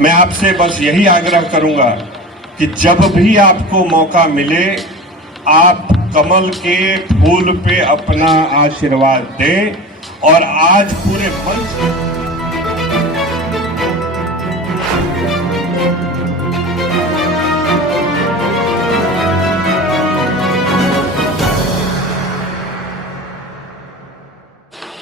मैं आपसे बस यही आग्रह करूंगा कि जब भी आपको मौका मिले आप कमल के फूल पे अपना आशीर्वाद दें और आज पूरे मंच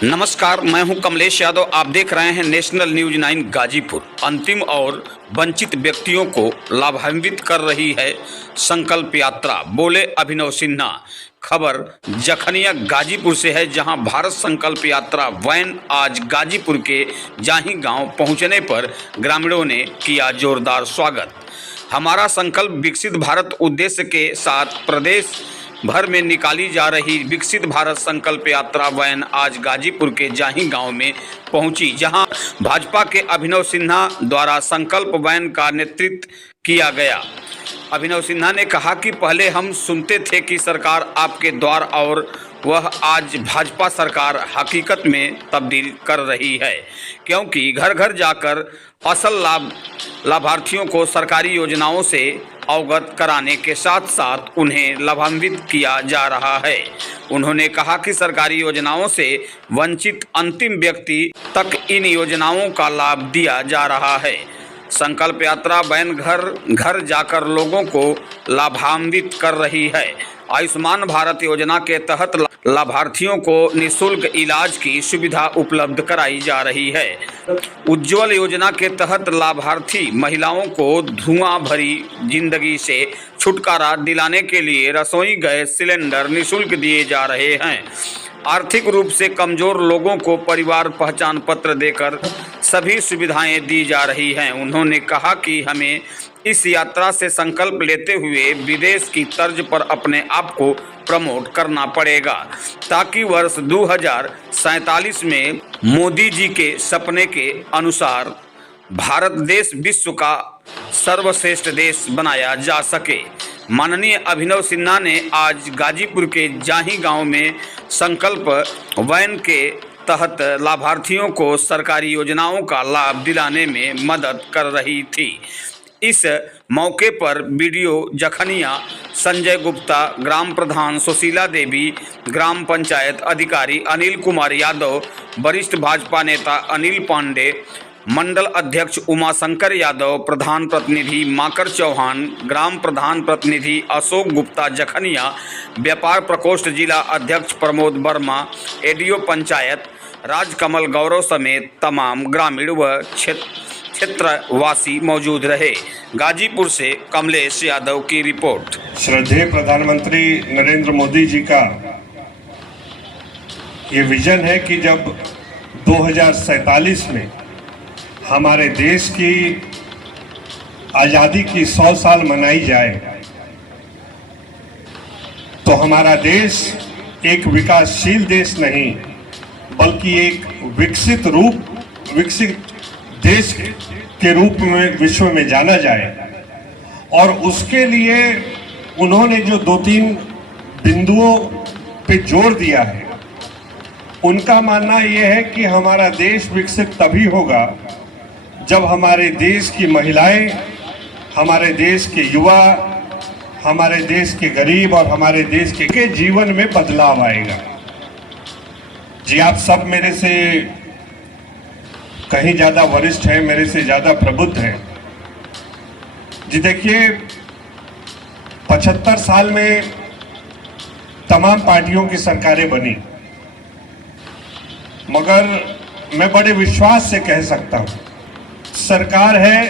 नमस्कार, मैं हूं कमलेश यादव। आप देख रहे हैं नेशनल न्यूज 9 गाजीपुर। अंतिम और वंचित व्यक्तियों को लाभान्वित कर रही है संकल्प यात्रा, बोले अभिनव सिन्हा। खबर जखनिया गाजीपुर से है, जहां भारत संकल्प यात्रा वैन आज गाजीपुर के जाही गांव पहुंचने पर ग्रामीणों ने किया जोरदार स्वागत। हमारा संकल्प विकसित भारत उद्देश्य के साथ प्रदेश भर में निकाली जा रही विकसित भारत संकल्प यात्रा वैन आज गाजीपुर के जाही गांव में पहुंची, जहां भाजपा के अभिनव सिन्हा द्वारा संकल्प वैन का नेतृत्व किया गया। अभिनव सिन्हा ने कहा कि पहले हम सुनते थे कि सरकार आपके द्वार, और वह आज भाजपा सरकार हकीकत में तब्दील कर रही है, क्योंकि घर घर जाकर असल लाभार्थियों को सरकारी योजनाओं से अवगत कराने के साथ साथ उन्हें लाभान्वित किया जा रहा है। उन्होंने कहा कि सरकारी योजनाओं से वंचित अंतिम व्यक्ति तक इन योजनाओं का लाभ दिया जा रहा है। संकल्प यात्रा वैन घर घर जाकर लोगों को लाभान्वित कर रही है। आयुष्मान भारत योजना के तहत लाभार्थियों को निःशुल्क इलाज की सुविधा उपलब्ध कराई जा रही है। उज्ज्वल योजना के तहत लाभार्थी महिलाओं को धुआं भरी जिंदगी से छुटकारा दिलाने के लिए रसोई गैस सिलेंडर निःशुल्क दिए जा रहे हैं। आर्थिक रूप से कमजोर लोगों को परिवार पहचान पत्र देकर सभी सुविधाएं दी जा रही हैं। उन्होंने कहा कि हमें इस यात्रा से संकल्प लेते हुए विदेश की तर्ज पर अपने आप को प्रमोट करना पड़ेगा, ताकि वर्ष 2047 में मोदी जी के सपने के अनुसार भारत देश विश्व का सर्वश्रेष्ठ देश बनाया जा सके। माननीय अभिनव सिन्हा ने आज गाजीपुर के जाही गांव में संकल्प वैन के तहत लाभार्थियों को सरकारी योजनाओं का लाभ दिलाने में मदद कर रही थी। इस मौके पर बीडीओ जखनिया संजय गुप्ता, ग्राम प्रधान सुशीला देवी, ग्राम पंचायत अधिकारी अनिल कुमार यादव, वरिष्ठ भाजपा नेता अनिल पांडे, मंडल अध्यक्ष उमाशंकर यादव, प्रधान प्रतिनिधि माकर चौहान, ग्राम प्रधान प्रतिनिधि अशोक गुप्ता जखनिया, व्यापार प्रकोष्ठ जिला अध्यक्ष प्रमोद वर्मा, एडीओ पंचायत राजकमल गौरव समेत तमाम ग्रामीण व क्षेत्रवासी मौजूद रहे। गाजीपुर से कमलेश यादव की रिपोर्ट। श्रद्धेय प्रधानमंत्री नरेंद्र मोदी जी का ये विजन है कि जब 2047 में हमारे देश की आज़ादी की 100 साल मनाई जाए तो हमारा देश एक विकासशील देश नहीं बल्कि एक विकसित देश के रूप में विश्व में जाना जाए। और उसके लिए उन्होंने जो 2-3 बिंदुओं पे जोर दिया है, उनका मानना यह है कि हमारा देश विकसित तभी होगा जब हमारे देश की महिलाएं, हमारे देश के युवा, हमारे देश के गरीब और हमारे देश के जीवन में बदलाव आएगा। जी, आप सब मेरे से कहीं ज़्यादा वरिष्ठ हैं, मेरे से ज़्यादा प्रबुद्ध हैं। जी देखिए, 75 साल में तमाम पार्टियों की सरकारें बनी, मगर मैं बड़े विश्वास से कह सकता हूँ सरकार है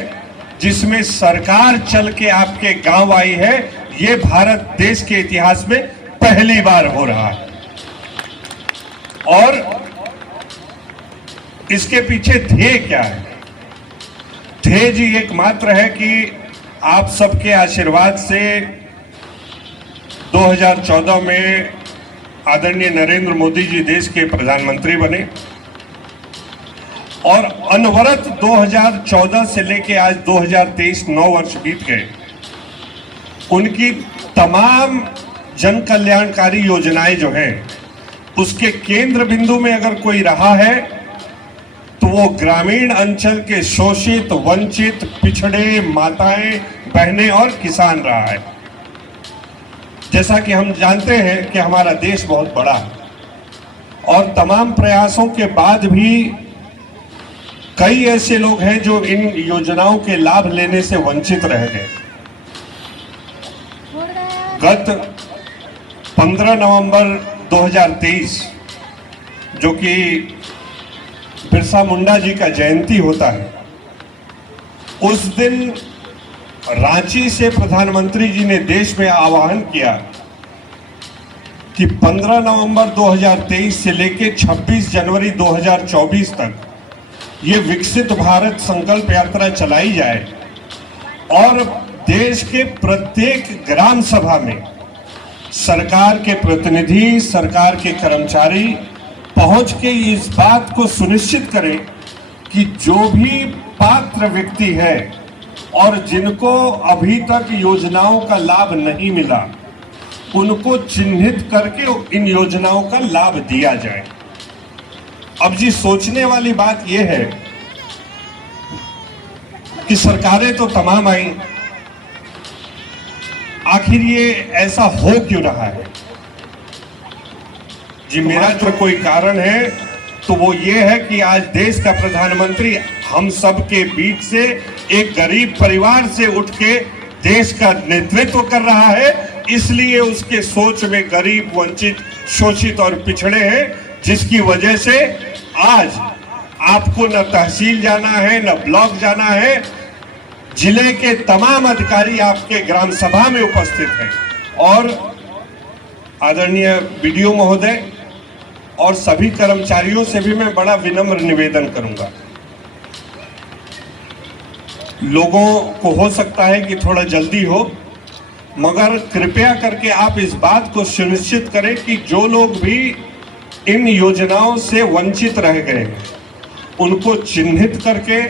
जिसमें सरकार चल के आपके गांव आई है, ये भारत देश के इतिहास में पहली बार हो रहा है। और इसके पीछे ध्येय क्या है? ध्येय जी एकमात्र है कि आप सबके आशीर्वाद से 2014 में आदरणीय नरेंद्र मोदी जी देश के प्रधानमंत्री बने और अनवरत 2014 से लेके आज 2023 9 वर्ष बीत गए। उनकी तमाम जन कल्याणकारी योजनाएं जो हैं उसके केंद्र बिंदु में अगर कोई रहा है तो वो ग्रामीण अंचल के शोषित, वंचित, पिछड़े माताएं, बहनें और किसान रहा है। जैसा कि हम जानते हैं कि हमारा देश बहुत बड़ा है और तमाम प्रयासों के बाद भी कई ऐसे लोग हैं जो इन योजनाओं के लाभ लेने से वंचित रह गए। गत 15 नवंबर 2023 जो कि बिरसा मुंडा जी का जयंती होता है, उस दिन रांची से प्रधानमंत्री जी ने देश में आह्वान किया कि 15 नवंबर 2023 से लेकर 26 जनवरी 2024 तक ये विकसित भारत संकल्प यात्रा चलाई जाए और देश के प्रत्येक ग्राम सभा में सरकार के प्रतिनिधि, सरकार के कर्मचारी पहुंच के इस बात को सुनिश्चित करें कि जो भी पात्र व्यक्ति है और जिनको अभी तक योजनाओं का लाभ नहीं मिला, उनको चिन्हित करके इन योजनाओं का लाभ दिया जाए। अब जी सोचने वाली बात यह है कि सरकारें तो तमाम आई, आखिर ये ऐसा हो क्यों रहा है? जी मेरा जो कोई कारण है तो वो ये है कि आज देश का प्रधानमंत्री हम सब के बीच से एक गरीब परिवार से उठ के देश का नेतृत्व कर रहा है, इसलिए उसके सोच में गरीब, वंचित, शोषित और पिछड़े हैं, जिसकी वजह से आज आपको न तहसील जाना है, न ब्लॉक जाना है, जिले के तमाम अधिकारी आपके ग्राम सभा में उपस्थित हैं। और आदरणीय बीडीओ महोदय और सभी कर्मचारियों से भी मैं बड़ा विनम्र निवेदन करूंगा, लोगों को हो सकता है कि थोड़ा जल्दी हो, मगर कृपया करके आप इस बात को सुनिश्चित करें कि जो लोग भी इन योजनाओं से वंचित रह गए हैं उनको चिन्हित करके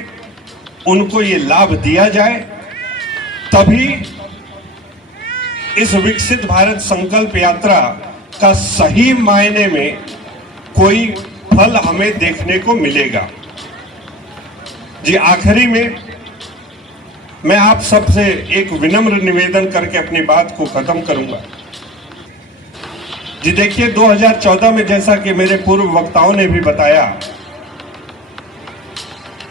उनको ये लाभ दिया जाए, तभी इस विकसित भारत संकल्प यात्रा का सही मायने में कोई फल हमें देखने को मिलेगा। जी आखिरी में मैं आप सबसे एक विनम्र निवेदन करके अपनी बात को खत्म करूंगा। जी देखिए 2014 में जैसा कि मेरे पूर्व वक्ताओं ने भी बताया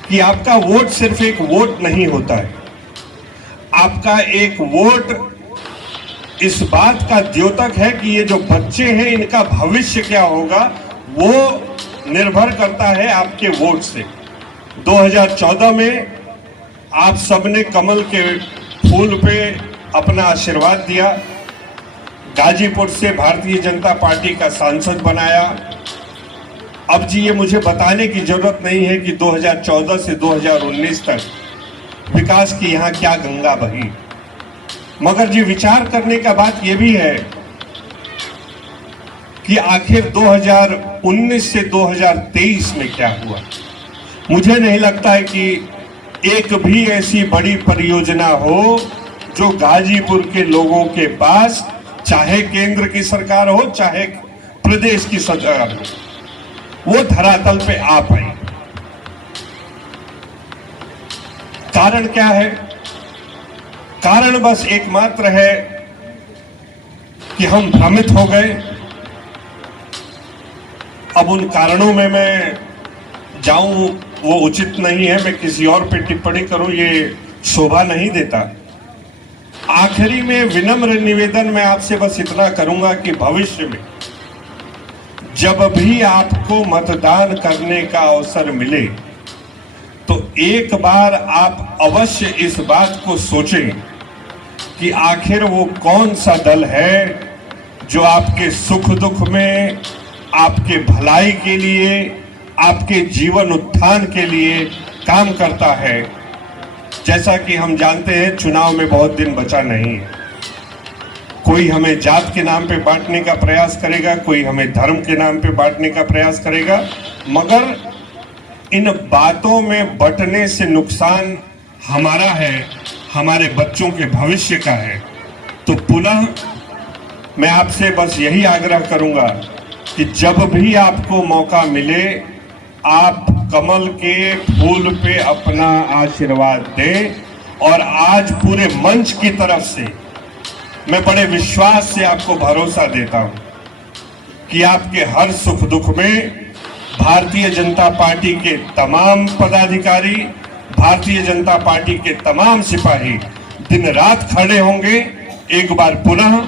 कि आपका वोट सिर्फ एक वोट नहीं होता है, आपका एक वोट इस बात का द्योतक है कि ये जो बच्चे हैं इनका भविष्य क्या होगा, वो निर्भर करता है आपके वोट से। 2014 में आप सबने कमल के फूल पे अपना आशीर्वाद दिया, गाजीपुर से भारतीय जनता पार्टी का सांसद बनाया। अब जी ये मुझे बताने की जरूरत नहीं है कि 2014 से 2019 तक विकास की यहाँ क्या गंगा बही, मगर जी विचार करने का बात यह भी है कि आखिर 2019 से 2023 में क्या हुआ। मुझे नहीं लगता है कि एक भी ऐसी बड़ी परियोजना हो जो गाजीपुर के लोगों के पास, चाहे केंद्र की सरकार हो चाहे प्रदेश की सरकार हो, वो धरातल पे आ पाई। कारण क्या है? कारण बस एकमात्र है कि हम भ्रमित हो गए। अब उन कारणों में मैं जाऊं वो उचित नहीं है, मैं किसी और पे टिप्पणी करूं ये शोभा नहीं देता। आखिरी में विनम्र निवेदन मैं आपसे बस इतना करूंगा कि भविष्य में जब भी आपको मतदान करने का अवसर मिले तो एक बार आप अवश्य इस बात को सोचें कि आखिर वो कौन सा दल है जो आपके सुख दुख में, आपके भलाई के लिए, आपके जीवन उत्थान के लिए काम करता है। जैसा कि हम जानते हैं चुनाव में बहुत दिन बचा नहीं है, कोई हमें जात के नाम पे बांटने का प्रयास करेगा, कोई हमें धर्म के नाम पे बांटने का प्रयास करेगा, मगर इन बातों में बंटने से नुकसान हमारा है, हमारे बच्चों के भविष्य का है। तो पुनः मैं आपसे बस यही आग्रह करूंगा कि जब भी आपको मौका मिले आप कमल के फूल पे अपना आशीर्वाद दें। और आज पूरे मंच की तरफ से मैं बड़े विश्वास से आपको भरोसा देता हूं कि आपके हर सुख दुख में भारतीय जनता पार्टी के तमाम पदाधिकारी, भारतीय जनता पार्टी के तमाम सिपाही दिन रात खड़े होंगे। एक बार पुनः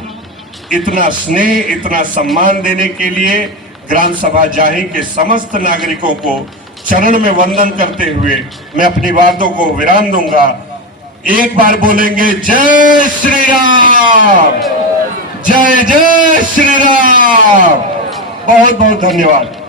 इतना स्नेह, इतना सम्मान देने के लिए ग्राम सभा जाही के समस्त नागरिकों को चरण में वंदन करते हुए मैं अपनी बातों को विराम दूंगा। एक बार बोलेंगे जय श्री राम, जय जय श्री राम। बहुत बहुत धन्यवाद।